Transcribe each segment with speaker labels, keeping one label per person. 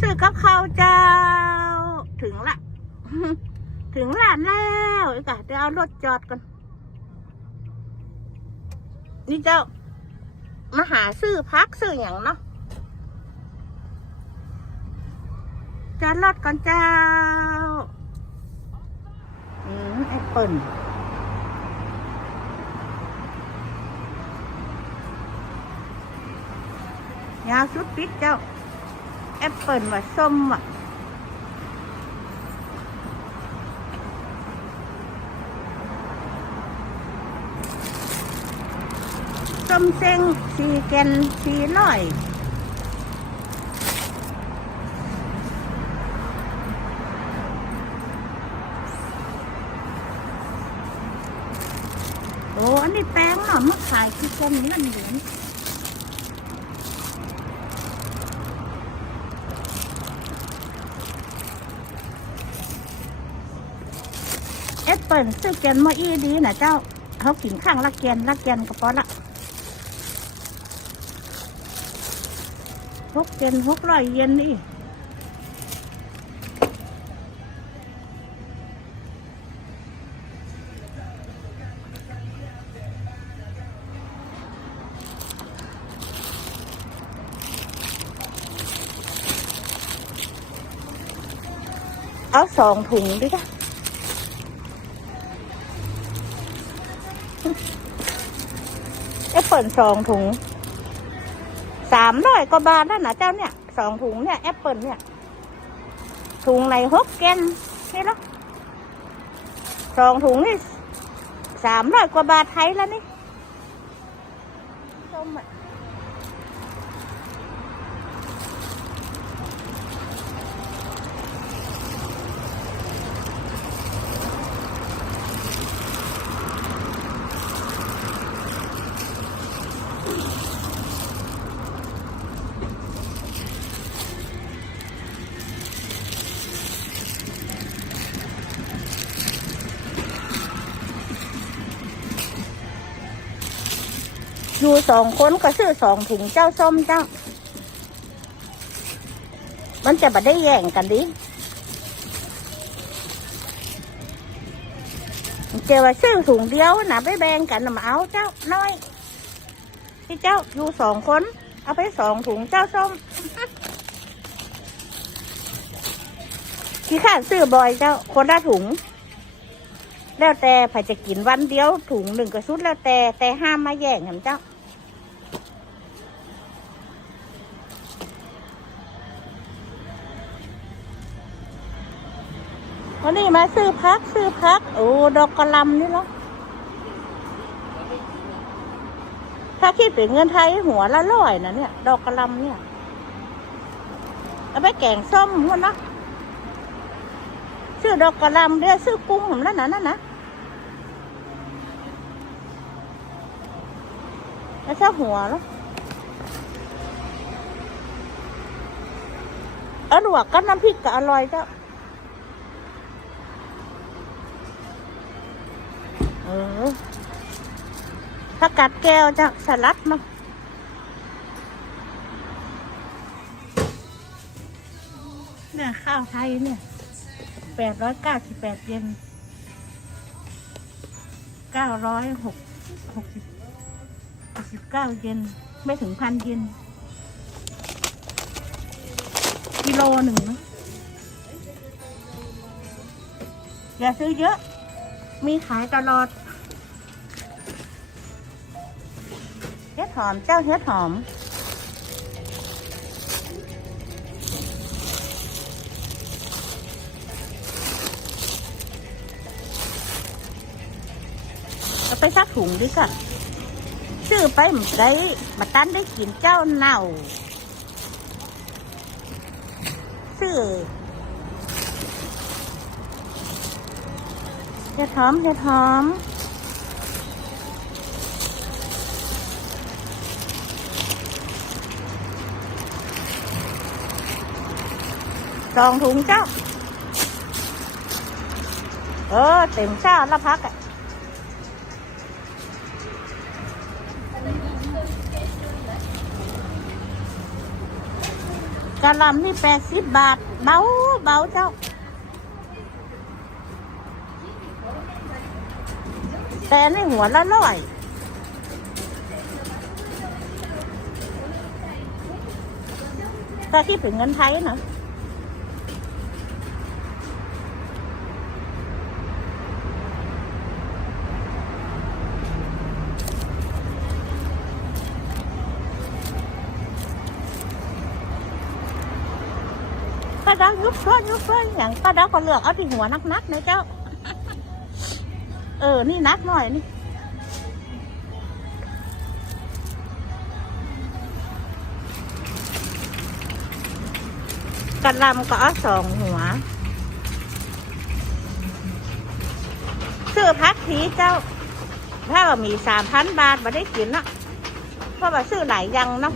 Speaker 1: ซื้อกับข้าวเจ้า ถึงละ ถึงร้านแล้วอีกอะเดี๋ยวเอารถจอดก่อนนี่เจ้ามาหาซื้อพักซื้ออย่างเนาะจอดรถก่อนเจ้า อืมแอปเปิลยาวสุดปิดเจ้า แอปเปิลว่ะส้มว่ะส้มเซ็งสีแกนสีร้อยโอ้อันนี้แป้งเนาะมาขายคือแกนนี้มันเหลืองแอป เปิลซื้อแกนมาอีดีนะเจ้าเขากินข้างละแกนละแกนกระป๋อละหกแกนหกร้อยเยนนี่เอาสองถุงดิค่ะ แอป เปิลสองถุงสามร้อยกว่าบาทนั่นนะเจ้าเนี่ยสองถุงเนี่ยแอปเปิลเนี่ย ถุงในหกแกนนี่เนาะสองถุงนี่สามร้อยกว่าบาทไทยแล้วนี่ส้มอะ อยู่สองคนก็ซื้อสองถุงเจ้าส้มเจ้า มันจะมาได้แย่งกันดิเจอว่าซื้อถุงเดียวนะไปแบ่งกันนะมาเอาเจ้าน้อยที่เจ้าอยู่สองคน เอาไปสองถุงเจ้าส้มที่ข้าซื้อบ่อยเจ้า คนละถุง แล้วแต่ใครจะกินวันเดียวถุงหนึ่งกระชุดแล้วแต่แต่ห้ามมาแย่งกันเจ้า วันนี้มาซื้อพักซื้อพัก โอ้ ดอกกระลำนี่เหรอ ถ้าคิดเป็นเงินไทยหัวละร้อยนะเนี่ย ดอกกระลำเนี่ย เอาไปแกงส้มหัวนะซื้อดอกกระลำเดี๋ยวซื้อกุ้งผมแล้วนะนั่นนะแล้วถ้าหัวแล้วอาหลวกกับน้ำพริกก็อร่อยเจ้า เออผักกาดแก้วจะสลัดเนาะเนี่ยข้าวไทยเนี่ยแปดร้อยเก้าสิบแปดเยนเก้าร้อยหกหกสิบหกสิบเก้าเยนไม่ถึงพันเยนกิโลหนึ่งนะอย่าซื้อเยอะ มีขายตลอดเฮ็ดหอมเจ้าเฮ็ดหอม เอาไปซักถุงดิค่ะซื้อไปหมดได้มาตันได้กินเจ้าเน่าซื้อ เฮ็ดหอมเฮ็ดหอม สองถุงเจ้า เออ เต็มชาละพักอะกกะหล่ำนี่แปดสิบบาท เบา เบาเจ้า แต่ในหัวละร้อยถ้าที่เป็นเงินไทยนะป้าดาวยุบเพื่อนยุบเพื่อนอย่างป้าดาวก็เลือกเอาที่หัวนักๆนะเจ้า เออ นี่นักหน่อยนี่ กระลำก็สองหัวซื้อพักทีเจ้า ถ้าว่ามีสามพันบาทมาได้กินเนาะเพราะว่าซื้อหลายยังเนาะ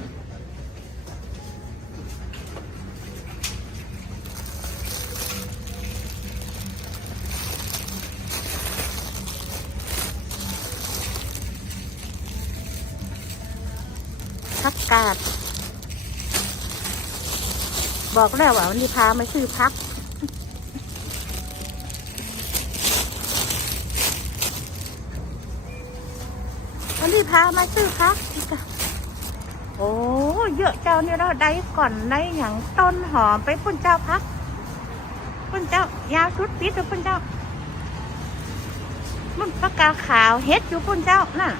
Speaker 1: พักกาด บอกแล้วว่าวันนี้พามาซื้อพัก วันนี้พามาซื้อพัก โอ้เยอะเจ้าเนี่ยเราได้ก่อนได้อย่างต้นหอมไปพุ่นเจ้าพักพุ่นเจ้ายาวชุดปิดอยู่พุ่นเจ้ามันปากกาขาวเฮ็ดอยู่พุ่นเจ้าน่ะ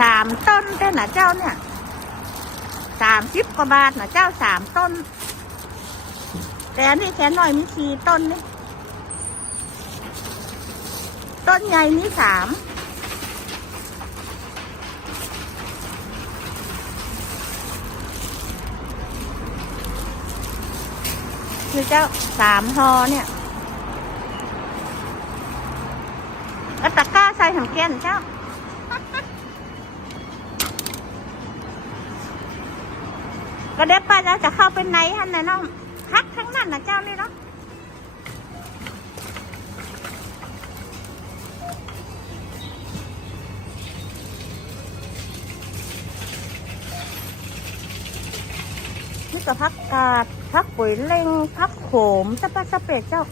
Speaker 1: สามต้นแต่หนะเจ้าเนี่ยสามสิบกว่าบาทหนะเจ้าสามต้น แต่อันนี้แค่น้อยมีสี่ต้นนี่ต้นใหญ่มีสามนี่เจ้าสามฮอเนี่ยอาตะก้าใส่ถังแก้นเจ้า ก็เด็บป้าจะจะเข้าเป็นไหนฮะนนะน้องพักทั้งนั้นนะเจ้านี่เนาะนี่ก็พักกาดพักปุ๋ยเล่งพักโขมสะปะสะเปดเจ้า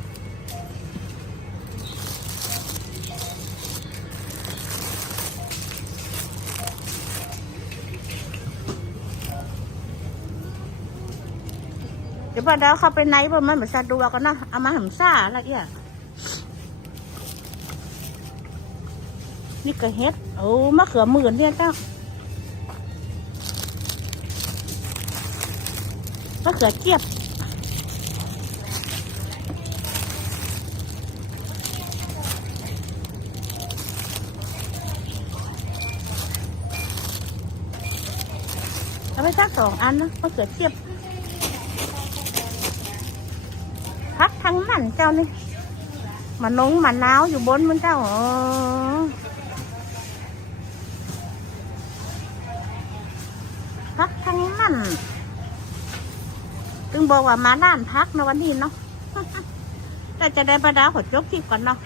Speaker 1: ดี๋ยวพอเดี๋ยวเข้าไปไหนบ่มันเหมือนสะดวกกันนะเอามาหำซ่าอะไรเอี่ยนี่ก็เฮ็ดโอ้มะเขือหมื่นเนี่ยเจ้ามะเขือเจี๊ยบเอาไปสักสองอันนะมะเขือเจี๊ยบ พัก ทั้งนั้นเจ้านี่มานงมานาวอยู่บนมันเจ้าอ๋อพักทั้งนั้นตึงบอกว่ามาด้านพักนะวันนี้เนาะแต่จะได้ประดาหดจบที่ก่อนเนาะ